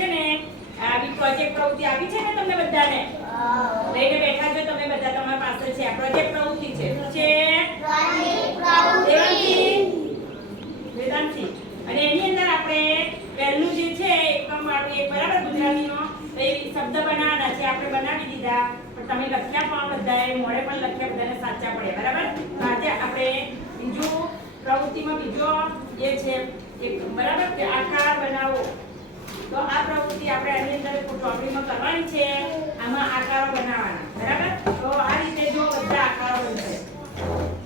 છે ને, આવી પ્રોજેક્ટ પ્રવૃત્તિ આવી છે ને તમને બધાને? લઈને બેઠા છો તમે બધા તમારી પાસે છે. આ પ્રોજેક્ટ પ્રવૃત્તિ છે. છે? વેદાંતિ. અને એની અંદર આપણે પહેલું જે છે એકમ વાળું એક બરાબર ગુજરાતીનો એ શબ્દ બનાવવાના છે. આપણે બનાવી દીધા. પણ તમે લખ્યા પણ બધાએ મોડે પણ લખ્યા, બધાને સાચા પડે. બરાબર? આજે આપણે બીજું પ્રવૃત્તિમાં બીજો જે છે, એક બરાબર આકાર બનાવો. તો આ પ્રવૃત્તિ આપણે આની અંદર ચોપડીમાં કરવાની છે. આમાં આકારો બનાવવાના. બરાબર? તો આ રીતે જો બધા આકારો બનશે.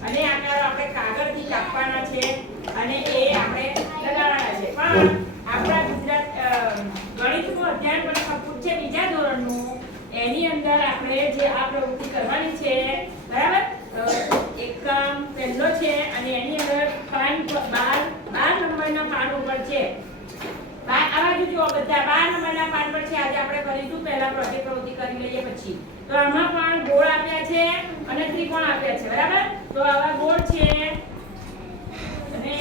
અને આકારો આપણે કાગળથી કાપવાના છે અને એ આપણે લગાવવાના છે. પણ આપણા ગુજરાત ગણિત ગણિતનું અધ્યયન પણ ખપૂટ છે બીજા ધોરણનું, એની અંદર આપણે જે આ પ્રવૃત્તિ કરવાની છે, બરાબર? એકમ પહેલો છે અને એની અંદર પાન બાર બાર નંબરના પાન ઉપર છે. બાર આ બાજુ જુઓ બધા. બાર નંબરના પાન પર છે. આજે આપણે કરીશું પહેલા પ્રોજેક્ટ પ્રવૃત્તિ કરી લઈએ પછી. તો આમાં પણ ગોળ આપ્યા છે અને ત્રિકોણ આપ્યા છે. બરાબર? તો આવા ગોળ છે અને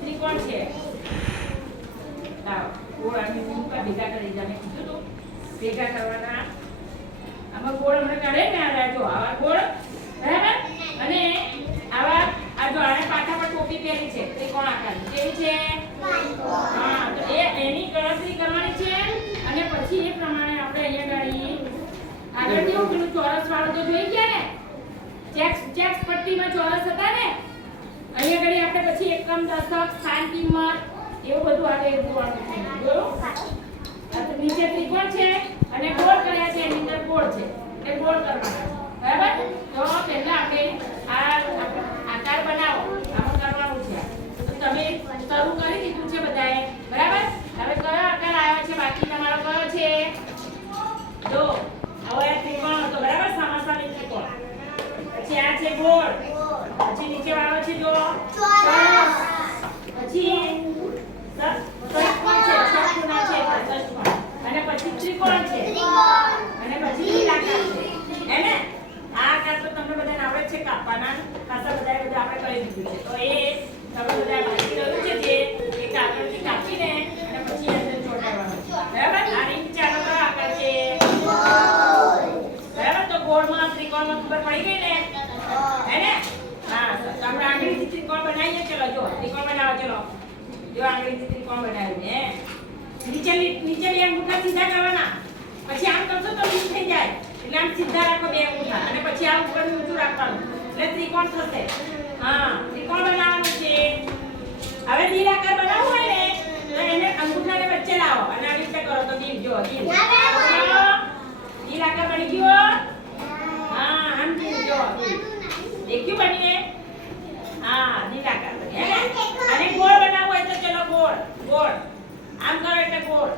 ત્રિકોણ છે. લાવો. ગોળ અને મૂકા ભેગા કરી દે મેં કીધું તું, ભેગા કરવાના. આમાં ગોળ હમણાં કાઢે ને આ જો આવા ગોળ બરાબર અને આવા આ જો આને પાટા પર ટોપી પહેરી છે ત્રિકોણ આકારની કેવી છે હા તો એ એની ગણતરી કરવાની છે અને પછી એ પ્રમાણે આપણે ચોરસ વાળું તો જોઈ ગયા ને? ચેક્સ પટ્ટીમાં ચોરસ હતા ને? અહીંયા ગાડી આપણે પછી એકમ દશક સ્થાન એવું બધું આવે એવું નીચે ત્રિકોણ છે અને ગોળ કર્યા છે, એની અંદર ગોળ છે. એ ગોળ કરવાના બરાબર? તો પહેલા આપણે આ આકાર બનાવો આમાં કરવાનું છે તો તમે શરૂ કરી દીધું છે બધાએ બરાબર હવે કયો આકાર આવ્યો છે બાકી તમારો કયો છે જો હવે આ ત્રિકોણ હતો બરાબર સામા સામે ત્રિકોણ પછી આ છે ગોળ. પછી નીચે વાળો છે જો ચોરસ. પછી ષટકોણ છે છે ષટકોણ. અને પછી ત્રિકોણ છે. અને પછી લીલાકાર છે. હે ને? આ આકાર તો તમને બધાને આવડે છે કાપવાના. ખાસા બધાએ બધા આપણે કરી દીધું છે. તો એ તમે બધા બાકી રહ્યું છે જે એ કાગળથી કાપીને અને પછી અંદર ચોંટાડવાનું. બરાબર? આ રીંગ ચાલો આકાર છે બરાબર? તો ગોળમાં ત્રિકોણમાં ખબર પડી ગઈ ને? હે ને? હા તો આપણે આંગળીથી ત્રિકોણ બનાવીએ. ચલો જો ત્રિકોણ બનાવો ચલો. જો આંગળીથી ત્રિકોણ હે. નીચે નીચેલી અંગૂઠા સીધા કરવાના. પછી આમ કરશો તો લીક થઈ જાય. એટલે આમ સીધા રાખો બે અંગૂઠા. અને પછી આ ઉપર ઊંચું રાખવાનું. એટલે ત્રિકોણ થશે. હા ત્રિકોણ બનાવવાનું છે. હવે દિલ આકાર બનાવવું હોય ને તો એને અંગૂઠાને વચ્ચે લાવો. અને આવી રીતે કરો. તો દિલ જો દિલ દિલ આકાર બની ગયો હા આમ બનીને હા દિલ આકાર બની હે? ને? અને ગોળ બનાવવું હોય તો ચલો ગોળ ગોળ. આમ કરો એટલે ગોળ.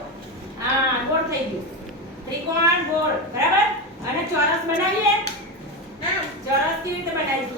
હા, ગોળ થઈ ગયું. ત્રિકોણ ગોળ. બરાબર? અને ચોરસ બનાવીએ? ચોરસ કેવી રીતે બનાવીશું?